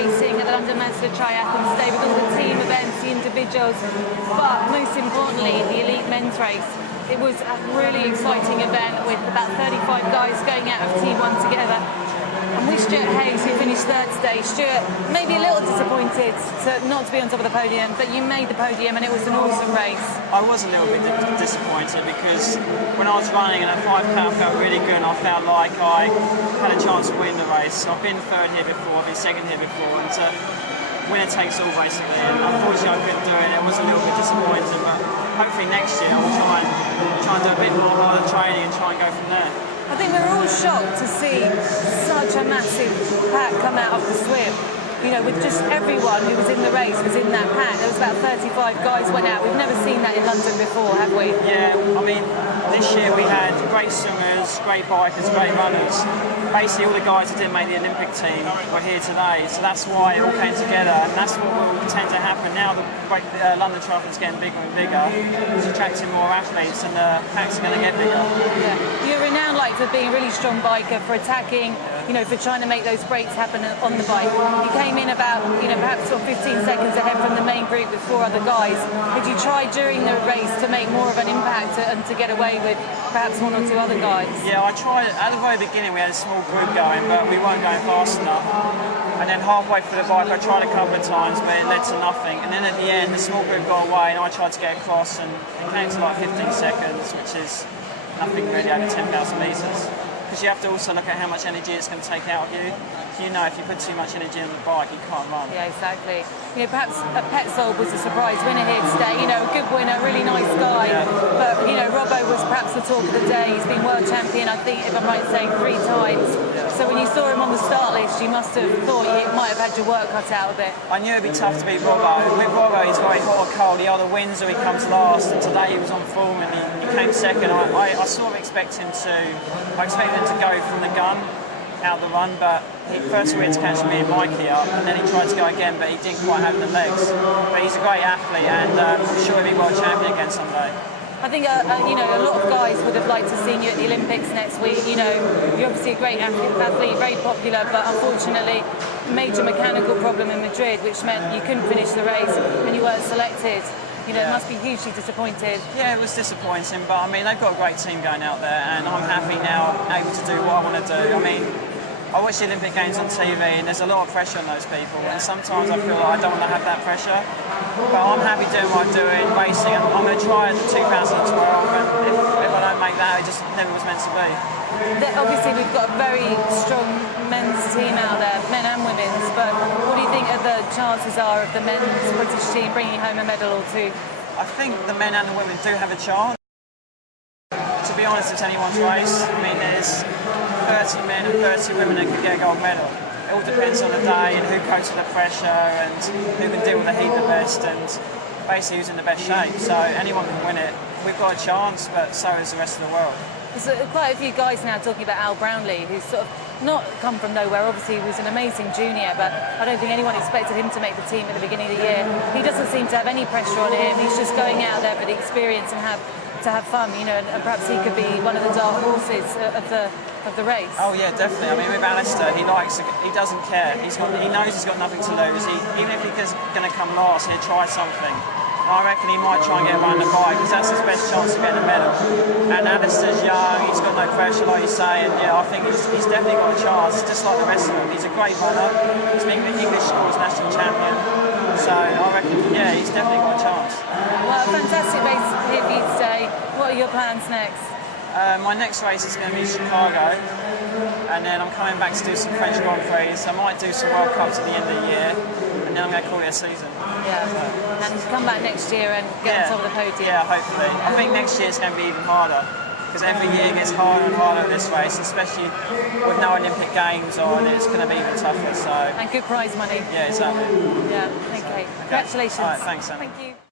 racing at the London Masters Triathlon today with all the team events, the individuals, but most importantly, the elite men's race. It was a really exciting event with about 35 guys going out of T1 together. And with Stuart Hayes, who finished third today. Stuart, maybe a little disappointed not to be on top of the podium, but you made the podium and it was an awesome race. I was a little bit disappointed because when I was running and at 5K I felt really good and I felt like I had a chance to win the race. I've been third here before, I've been second here before, and winner takes all basically. And unfortunately I couldn't do it. It was a little bit disappointing, but hopefully next year I'll try and do a bit more harder training and try and go from there. I think we were all shocked to see such a massive pack come out of the swim. You know, with just everyone who was in the race was in that pack. There was about 35 guys went out. We've never seen that in London before, have we? Yeah, I mean, this year we had great swimmers, great bikers, great runners. Basically all the guys that didn't make the Olympic team were here today, so that's why it all came together, and that's what will tend to happen now. The London Triathlon's getting bigger and bigger. It's attracting more athletes, and the packs are going to get bigger. Yeah. You're renowned like for being a really strong biker, for attacking, you know, for trying to make those breaks happen on the bike. You came in about, you know, perhaps sort of 15 seconds ahead from the main group with 4 other guys. Did you try during the race to make more of an impact and to get away with perhaps 1 or 2 other guys? Yeah, I tried. At the very beginning we had a small group going, but we weren't going fast enough. And then halfway through the bike I tried a couple of times, but it led to nothing. And then at the end the small group got away and I tried to get across, and it came to like 15 seconds, which is nothing really over 10,000 metres. Because you have to also look at how much energy it's going to take out of you. You know, if you put too much energy on the bike, you can't run. Yeah, exactly. You know, perhaps Petzold was a surprise winner here today. You know, a good winner, really nice guy. Yeah. But, you know, Robbo was perhaps the talk of the day. He's been world champion, I think, if I'm right saying, 3 times. Yeah. So when you saw him on the start list, you must have thought you might have had your work cut out a bit. I knew it'd be tough to beat Robbo. With Robbo, he's very hot or cold. He either wins or he comes last. And today he was on form and he came second. I sort of expect him to go from the gun out the run, but first of all he had to catch me and Mikey up, and then he tried to go again, but he didn't quite have the legs. But he's a great athlete, and I'm sure he'll be world champion again someday. I think you know, a lot of guys would have liked to see you at the Olympics next week. You know, you're obviously a great athlete, very popular, but unfortunately, major mechanical problem in Madrid, which meant you couldn't finish the race and you weren't selected. You know, it must be hugely disappointed. Yeah, it was disappointing, but I mean, they've got a great team going out there, and I'm happy now, able to do what I want to do. I mean, I watch the Olympic Games on TV, and there's a lot of pressure on those people, and sometimes I feel like I don't want to have that pressure. But I'm happy doing what I'm doing, racing, and I'm going to try it in 2012, and if I don't make that, it just never was meant to be. Obviously, we've got a very strong men's team out there, men and women's, but what do you think the chances are of the men's British team bringing home a medal or 2? I think the men and the women do have a chance. To be honest, it's anyone's race. I mean, there's 30 men and 30 women that could get a gold medal. It all depends on the day and who copes with the pressure and who can deal with the heat the best and basically who's in the best shape. So anyone can win it. We've got a chance, but so is the rest of the world. There's quite a few guys now talking about Al Brownlee, who's sort of not come from nowhere. Obviously, he was an amazing junior, but I don't think anyone expected him to make the team at the beginning of the year. He doesn't seem to have any pressure on him. He's just going out there for the experience and to have fun, you know, and perhaps he could be one of the dark horses of the race. Oh yeah, definitely. I mean, with Alistair, he doesn't care. He knows he's got nothing to lose. Even if he's going to come last, he'll try something. I reckon he might try and get around the bike because that's his best chance of getting a medal. And Alistair's young, he's got no pressure like you say, and yeah, I think he's definitely got a chance, just like the rest of them. He's a great runner, he's been the English schools national champion, so I reckon, yeah, he's definitely got a chance. Well, a fantastic race here for you today. What are your plans next? My next race is going to be Chicago, and then I'm coming back to do some French Grand Prix. I might do some World Cups at the end of the year, and then I'm going to call it a season. Yeah, and come back next year and get on top of the podium. Yeah, hopefully. I think next year it's going to be even harder, because every year gets harder and harder in this race, especially with no Olympic Games on, it's going to be even tougher. So. And good prize money. Yeah, exactly. Yeah, okay. Congratulations. All right, thanks, Anna. Thank you.